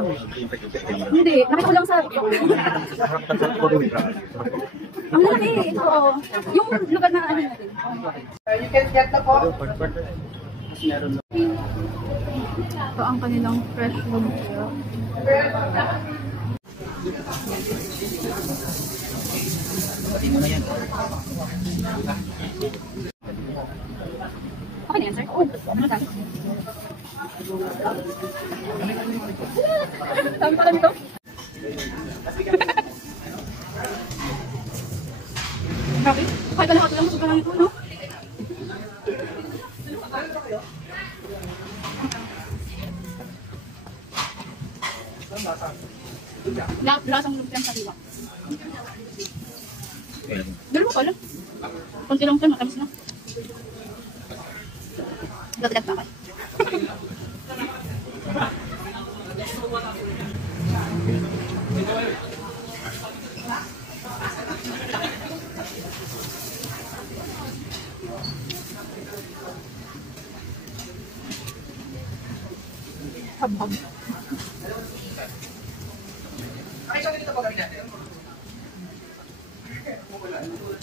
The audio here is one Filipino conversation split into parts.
Hindi, nakita ko lang sa... Ang lalaki, oo. Yung lugar na ano natin. You can get the po. Ito ang kanilang fresh lumpia. Pati mo na yan. Okay na yan, sir? Oo. Dami pala nito. Grabe. Kahit kalahati lang masuk lang ito, no? Lasang lumpiang sariwa. Dalawa ko lang. Kunti lang siya, matamis na. Dagdag pa kayo. Hab-hab. Okay, so ganito po gawin natin.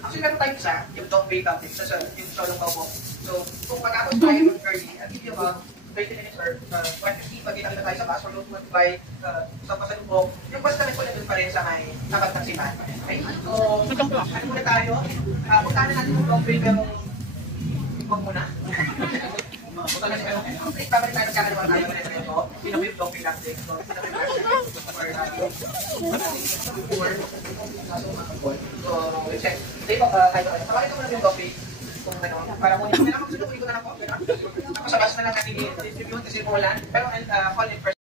Actually, meron tayong isa, yung dog bake natin, yung solong po. So, kung pagkakos tayo ng early, I'll give you about 20 minutes or 150, pagkita na tayo sa bus, or don't want to buy sa pasalubong. Yung bus namin po na doon pa rin sa may tapat ng siman. Okay? So, ano muna tayo? Punta na natin yung dog bake, pero huwag muna. Punta na tayo. Okay, babalik tayo magkakalawa tayo na ito. Pinamo yung dog bake natin. So, check. Dito, tawarin ko muna yung coffee. Kung ano, para mo hindi na ako, gusto ko na po. Ako sa bus na lang natin i-distribute kasi po wala. Pero I'll call in first.